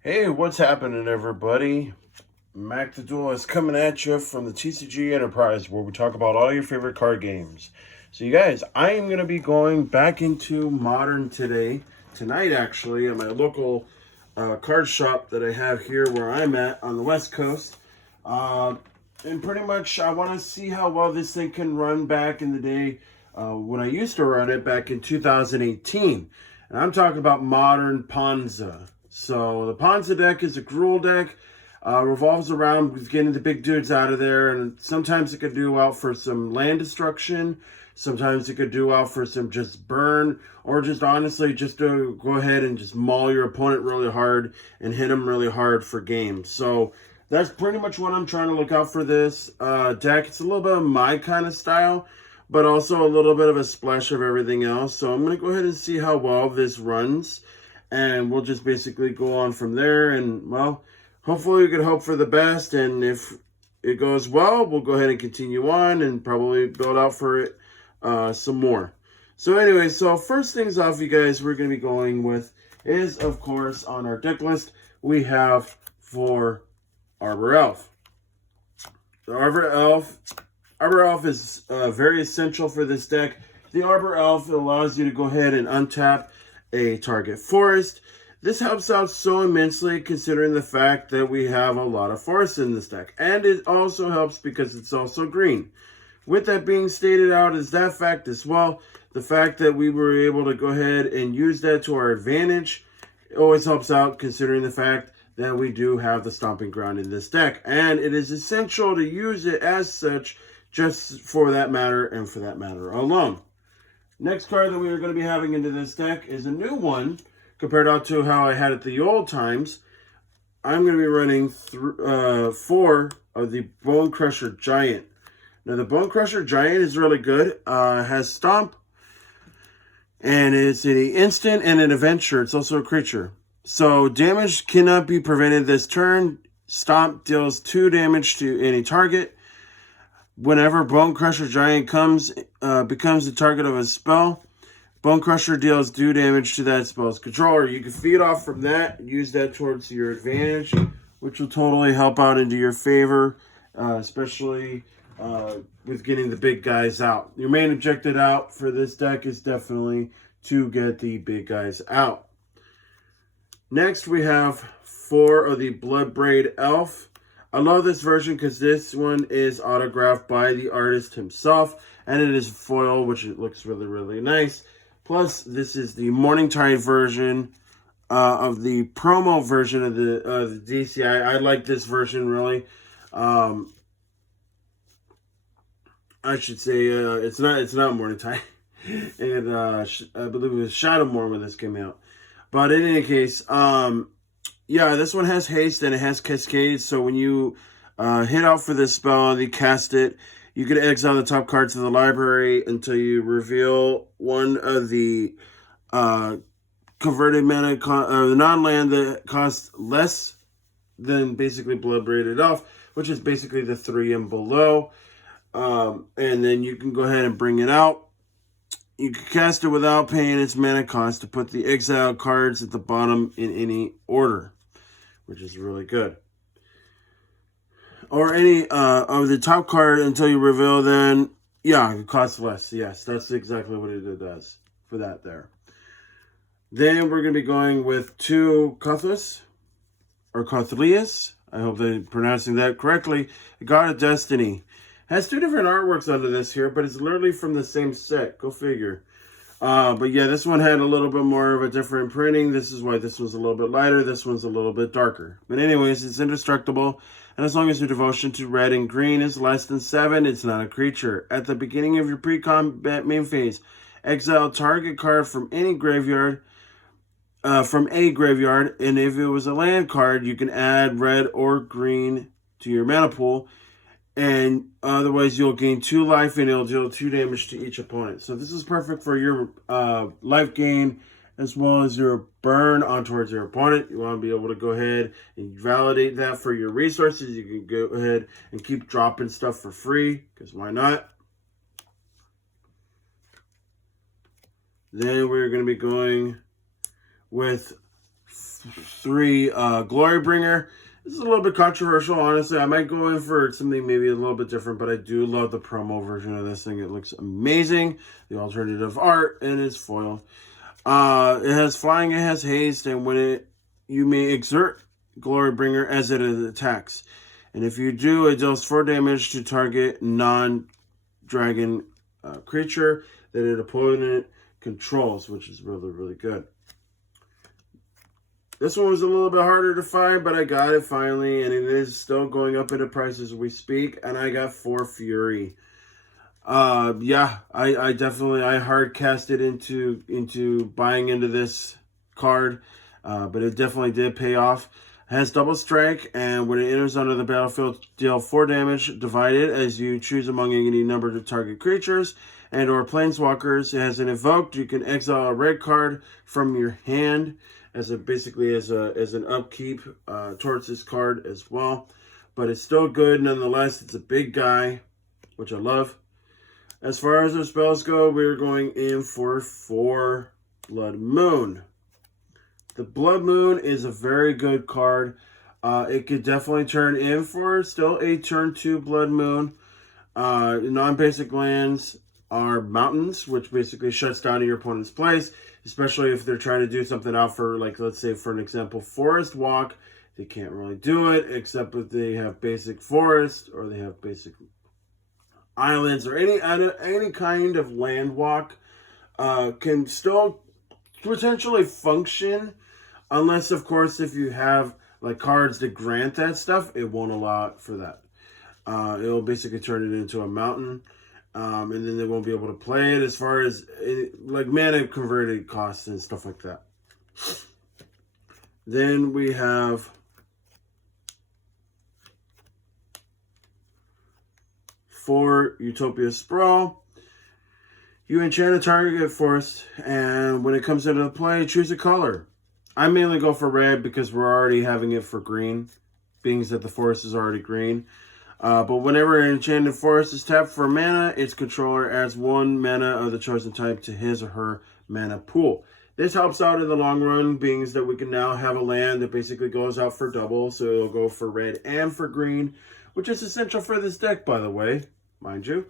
Hey, what's happening, everybody? Mac the Duelist coming at you from the TCG Enterprise, where we talk about all your favorite card games. So, you guys, I am going to be going back into Modern tonight, actually, at my local card shop that I have here where I'm at on the West Coast. Uh, and pretty much, I want to see how well this thing can run back in the day when I used to run it back in 2018. And I'm talking about Modern Ponza. So the Ponza deck is a Gruul deck. Revolves around with getting the big dudes out of there, and sometimes it could do out for some land destruction. Sometimes it could do out for some just burn, or just honestly just to go ahead and just maul your opponent really hard and hit them really hard for games. So that's pretty much what I'm trying to look out for this deck. It's a little bit of my kind of style, but also a little bit of a splash of everything else. So I'm going to go ahead and see how well this runs, and we'll just basically go on from there. And, well, hopefully we can hope for the best, and if it goes well, we'll go ahead and continue on and probably build out for it some more. So anyway, so first things off, you guys, we're going to be going with is, of course, on our deck list, we have for Arbor Elf. The Arbor Elf is very essential for this deck. The Arbor Elf allows you to go ahead and untap a target forest. This helps out so immensely considering the fact that we have a lot of forests in this deck. And it also helps because it's also green. With that being stated out is that fact as well. The fact that we were able to go ahead and use that to our advantage always helps out considering the fact that we do have the Stomping Ground in this deck. And it is essential to use it as such just for that matter and for that matter alone. Next card that we are going to be having into this deck is a new one compared out to how I had it the old times. I'm going to be running 4 of the Bone Crusher Giant. Now, the Bone Crusher Giant is really good. Has Stomp, and it's an instant and an adventure. It's also a creature. So, damage cannot be prevented this turn. Stomp deals 2 damage to any target. Whenever Bone Crusher Giant becomes the target of a spell, Bone Crusher deals 2 damage to that spell's controller. You can feed off from that, use that towards your advantage, which will totally help out into your favor, especially with getting the big guys out. Your main objective out for this deck is definitely to get the big guys out. Next, we have 4 of the Bloodbraid Elf. I love this version because this one is autographed by the artist himself, and it is foil, which it looks really, really nice. Plus, this is the Morningtide version of the promo version of the DCI. I like this version, really. I should say it's not Morningtide. And I believe it was Shadowmoor when this came out. But in any case, yeah, this one has haste and it has cascade. So when you hit out for this spell and you cast it, you can exile the top cards of the library until you reveal one of the converted mana, the non-land that costs less than basically Bloodbraided Elf, which is basically the 3 and below. And then you can go ahead and bring it out. You can cast it without paying its mana cost to put the exile cards at the bottom in any order, which is really good. Or any of the top card until you reveal, then, yeah, it costs less. Yes, that's exactly what it does for that there. Then we're going to be going with 2 Cthulhu, or Cthulhu. I hope I'm pronouncing that correctly. God of Destiny. Has 2 different artworks under this here, but it's literally from the same set. Go figure. But yeah, this one had a little bit more of a different printing. This is why this one's a little bit lighter. This one's a little bit darker. But anyways, it's indestructible. And as long as your devotion to red and green is less than 7, it's not a creature. At the beginning of your pre-combat main phase, exile target card from any graveyard, from a graveyard. And if it was a land card, you can add red or green to your mana pool. And otherwise, you'll gain 2 life and it'll deal 2 damage to each opponent. So this is perfect for your life gain as well as your burn on towards your opponent. You want to be able to go ahead and validate that for your resources. You can go ahead and keep dropping stuff for free, because why not? Then we're going to be going with 3 Glorybringer. This is a little bit controversial, honestly. I might go in for something maybe a little bit different, but I do love the promo version of this thing. It looks amazing. The alternative art and its foil. It has flying, it has haste, and you may exert Glorybringer as it attacks. And if you do, it deals 4 damage to target non-dragon creature that an opponent controls, which is really, really good. This one was a little bit harder to find, but I got it finally, and it is still going up in the price as we speak, and I got 4 Fury. Yeah, I definitely, I hard cast it into buying into this card, but it definitely did pay off. It has double strike, and when it enters onto the battlefield, deal 4 damage divided as you choose among any number of target creatures and or planeswalkers. It has an invoked. You can exile a red card from your hand as basically as an upkeep towards this card as well. But it's still good nonetheless. It's a big guy, which I love. As far as our spells go, we're going in for 4 Blood Moon. The Blood Moon is a very good card. It could definitely turn in for still a turn 2 Blood Moon. Non-basic lands are mountains, which basically shuts down your opponent's place, especially if they're trying to do something out for, like, let's say, for an example, Forest Walk. They can't really do it, except if they have basic forest, or they have basic islands, or any kind of land walk can still potentially function, unless, of course, if you have, like, cards that grant that stuff, it won't allow it for that. It'll basically turn it into a mountain. And then they won't be able to play it as far as like mana converted costs and stuff like that. Then we have 4 Utopia Sprawl. You enchant a target forest, and when it comes into play, choose a color. I mainly go for red because we're already having it for green, being that the forest is already green. But whenever an enchanted forest is tapped for mana, its controller adds 1 mana of the chosen type to his or her mana pool. This helps out in the long run, being that we can now have a land that basically goes out for double, so it'll go for red and for green, which is essential for this deck, by the way, mind you.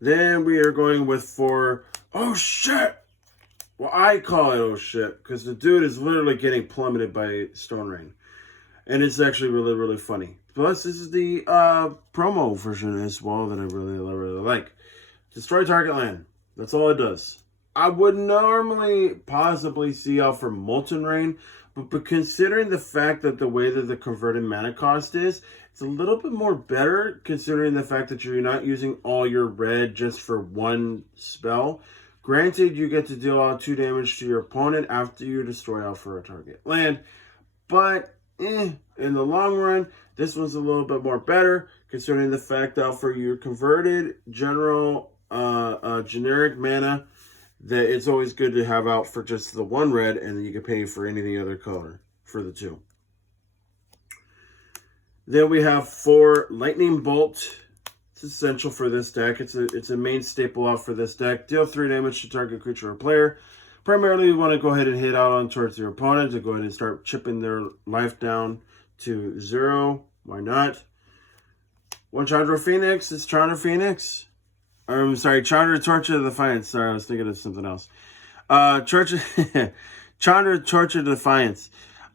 Then we are going with 4, oh shit! Well, I call it oh shit, because the dude is literally getting plummeted by Stone Rain. And it's actually really, really funny. Plus, this is the promo version as well that I really, really like. Destroy target land. That's all it does. I would normally possibly see out for Molten Rain, but considering the fact that the way that the converted mana cost is, it's a little bit more better considering the fact that you're not using all your red just for one spell. Granted, you get to deal out 2 damage to your opponent after you destroy out for a target land, but in the long run, this one's a little bit more better, considering the fact that for your converted general generic mana, that it's always good to have out for just the 1 red, and then you can pay for any other color for the 2. Then we have 4 Lightning Bolt. It's essential for this deck. It's a main staple out for this deck. Deal 3 damage to target creature or player. Primarily, you want to go ahead and hit out on towards your opponent to go ahead and start chipping their life down to 0. Why not? 1 Chandra Phoenix. It's Chandra Phoenix. I'm sorry, Chandra Torch of Defiance. Sorry, I was thinking of something else. Chandra Torch of Defiance.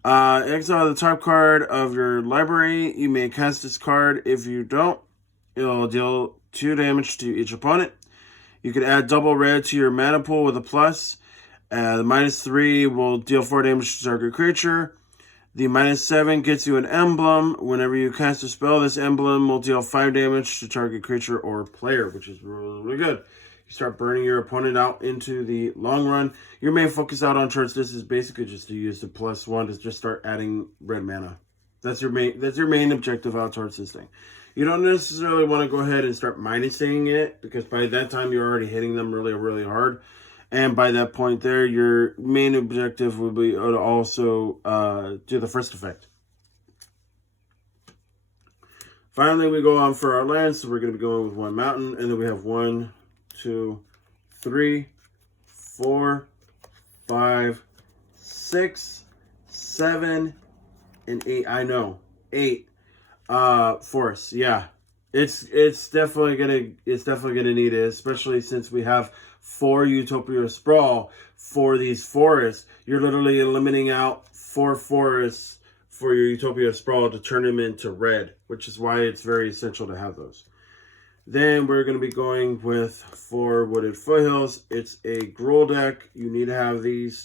Exile the top card of your library. You may cast this card. If you don't, it'll deal 2 damage to each opponent. You can add double red to your mana pool with a plus. The -3 will deal 4 damage to target creature. The -7 gets you an emblem. Whenever you cast a spell, this emblem will deal 5 damage to target creature or player, which is really, really good. You start burning your opponent out into the long run. Your main focus out on towards this is basically just to use the +1 to just start adding red mana. That's your main objective out towards this thing. You don't necessarily want to go ahead and start minusing it, because by that time you're already hitting them really, really hard. And by that point there, your main objective will be to also do the first effect. Finally, we go on for our lands. So we're going to be going with 1 mountain. And then we have 1, 2, 3, 4, 5, 6, 7, and 8. I know. 8 force. Yeah. It's definitely gonna need it, especially since we have 4 Utopia Sprawl for these forests. You're literally eliminating out 4 forests for your Utopia Sprawl to turn them into red, which is why it's very essential to have those. Then we're going to be going with 4 Wooded Foothills. It's a Gruul deck. You need to have these.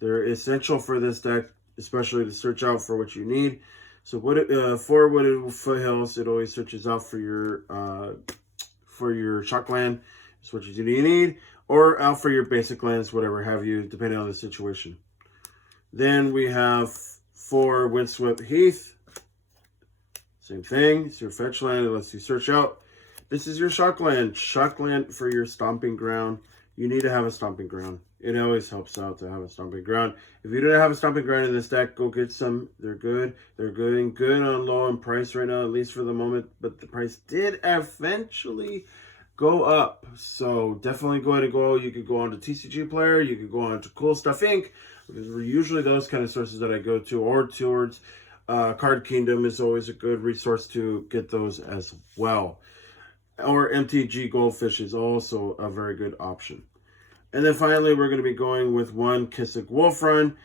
They're essential for this deck, especially to search out for what you need. So 4 Wooded Foothills, it always searches out for your Shockland. It's what you need. Or out for your basic lands, whatever have you, depending on the situation. Then we have 4 Windswept Heath. Same thing. It's your fetch land. It lets you search out. This is your Shockland. Shockland for your Stomping Ground. You need to have a Stomping Ground. It always helps out to have a Stomping Ground. If you don't have a Stomping Ground in this deck, go get some. They're good. They're good on low in price right now, at least for the moment. But the price did eventually go up. So definitely go ahead and go. You could go on to TCG Player. You could go on to Cool Stuff Inc. Usually those kind of sources that I go to, or towards Card Kingdom is always a good resource to get those as well. Or MTG Goldfish is also a very good option. And then finally, we're going to be going with 1 Kisik Wolfrun.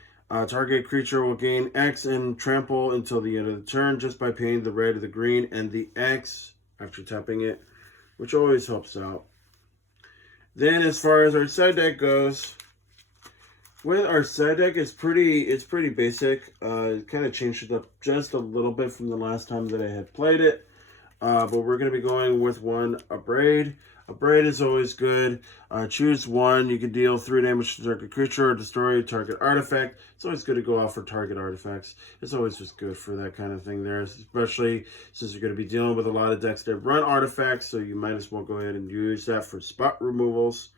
Target creature will gain X and trample until the end of the turn just by paying the red, the green, and the X after tapping it, which always helps out. Then as far as our side deck goes, with our side deck, it's pretty basic. It kind of changed it up just a little bit from the last time that I had played it. But we're going to be going with 1 Abrade. Abrade is always good. Choose 1. You can deal 3 damage to target creature or destroy target artifact. It's always good to go out for target artifacts. It's always just good for that kind of thing there, especially since you're going to be dealing with a lot of decks that run artifacts, so you might as well go ahead and use that for spot removals.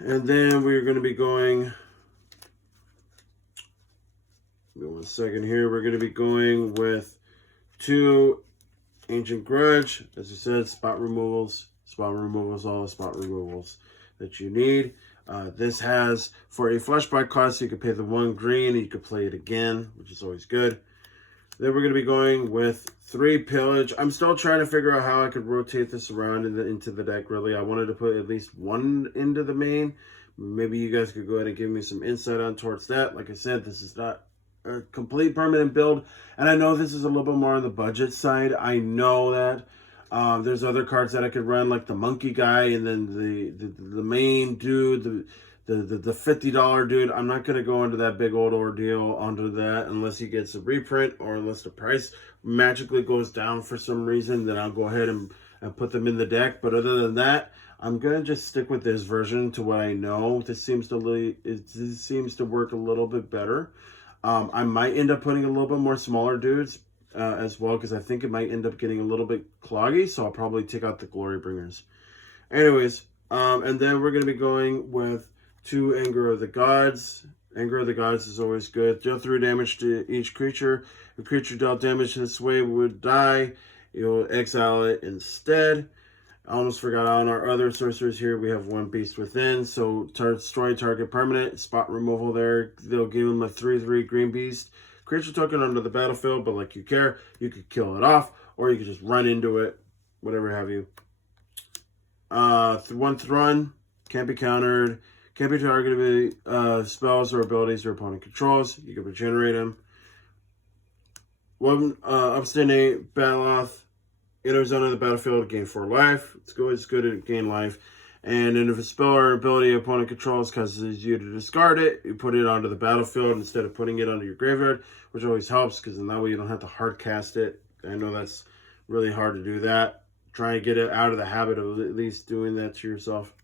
And then we're going to be going... Give me 1 second here. We're going to be going with 2 Ancient Grudge. As I said, spot removals, all the spot removals that you need. This has, for a flashback cost, you can pay the 1 green and you can play it again, which is always good. Then we're going to be going with 3 Pillage. I'm still trying to figure out how I could rotate this around into the deck, really. I wanted to put at least 1 into the main. Maybe you guys could go ahead and give me some insight on towards that. Like I said, this is not a complete permanent build, and I know this is a little bit more on the budget side. I know that there's other cards that I could run, like the monkey guy, and then the main dude, the $50 dude. I'm not gonna go into that big old ordeal onto that unless he gets a reprint, or unless the price magically goes down for some reason. Then I'll go ahead and put them in the deck. But other than that, I'm gonna just stick with this version to what I know. This seems to work a little bit better. I might end up putting a little bit more smaller dudes as well, because I think it might end up getting a little bit cloggy, so I'll probably take out the Glory Bringers. Anyways, and then we're going to be going with 2 Anger of the Gods. Anger of the Gods is always good. Deal 3 damage to each creature. If a creature dealt damage this way would die, you'll exile it instead. I almost forgot on our other sorcerers here, we have 1 Beast Within. So destroy target permanent, spot removal there. They'll give them a 3/3 green beast. Creature token under the battlefield, but like you care, you could kill it off, or you could just run into it, whatever have you. 1 Thrun, can't be countered, can't be targeted by spells or abilities your opponent controls. You can regenerate them. 1 Obstinate Batloth. Enter zone of the battlefield, gain 4 life. It's good to gain life. And then if a spell or ability opponent controls causes you to discard it, you put it onto the battlefield instead of putting it onto your graveyard, which always helps, because in that way you don't have to hard cast it. I know that's really hard to do that. Try and get it out of the habit of at least doing that to yourself.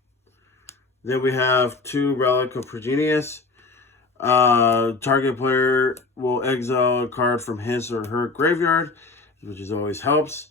Then we have 2 Relic of Progenius. Target player will exile a card from his or her graveyard, which always helps.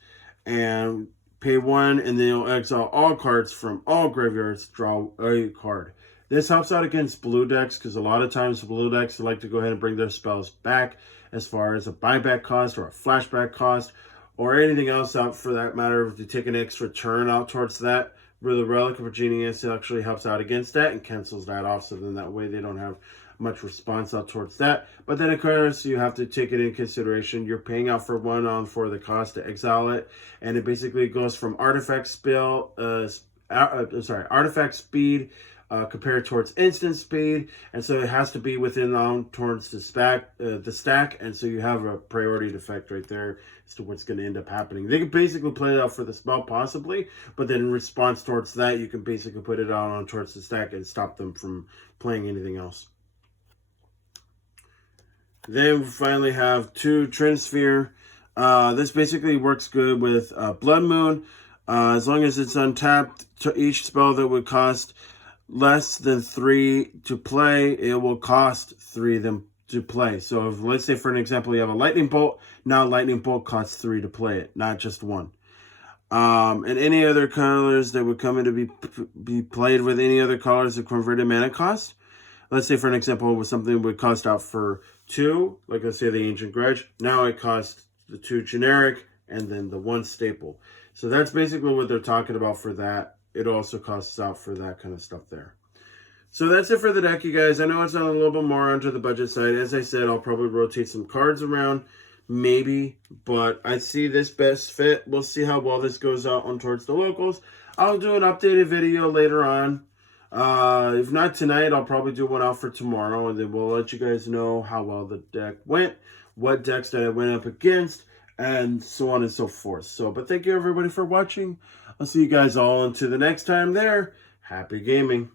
And pay 1, and then you'll exile all cards from all graveyards, draw a card. This helps out against blue decks, because a lot of times blue decks like to go ahead and bring their spells back, as far as a buyback cost or a flashback cost, or anything else out for that matter, to take an extra turn out towards that. Where the Relic of Progenius actually helps out against that and cancels that off, so then that way they don't have much response out towards that. But then, of course, you have to take it into consideration. You're paying out for one on for the cost to exile it, and it basically goes from artifact artifact speed compared towards instant speed, and so it has to be within towards the stack, and so you have a priority effect right there as to what's going to end up happening. They can basically play it out for the spell possibly, but then in response towards that, you can basically put it out on towards the stack and stop them from playing anything else. Then we finally have 2 Trinisphere. This basically works good with Blood Moon. As long as it's untapped, to each spell that would cost less than 3 to play, it will cost 3 them to play. So if, let's say for an example, you have a Lightning Bolt, now Lightning Bolt costs 3 to play it, not just 1. And any other colors that would come in to be played with any other colors of converted mana cost. Let's say for an example, with something would cost out for 2, like let's say the Ancient Grudge. Now it costs the 2 generic and then the 1 staple. So that's basically what they're talking about for that. It also costs out for that kind of stuff there. So that's it for the deck, you guys. I know it's on a little bit more onto the budget side. As I said, I'll probably rotate some cards around, maybe, but I see this best fit. We'll see how well this goes out on towards the locals. I'll do an updated video later on. If not tonight, I'll probably do one out for tomorrow, and then we'll let you guys know how well the deck went, what decks that I went up against, and so on and so forth. So, but thank you everybody for watching. I'll see you guys all until the next time there. Happy gaming.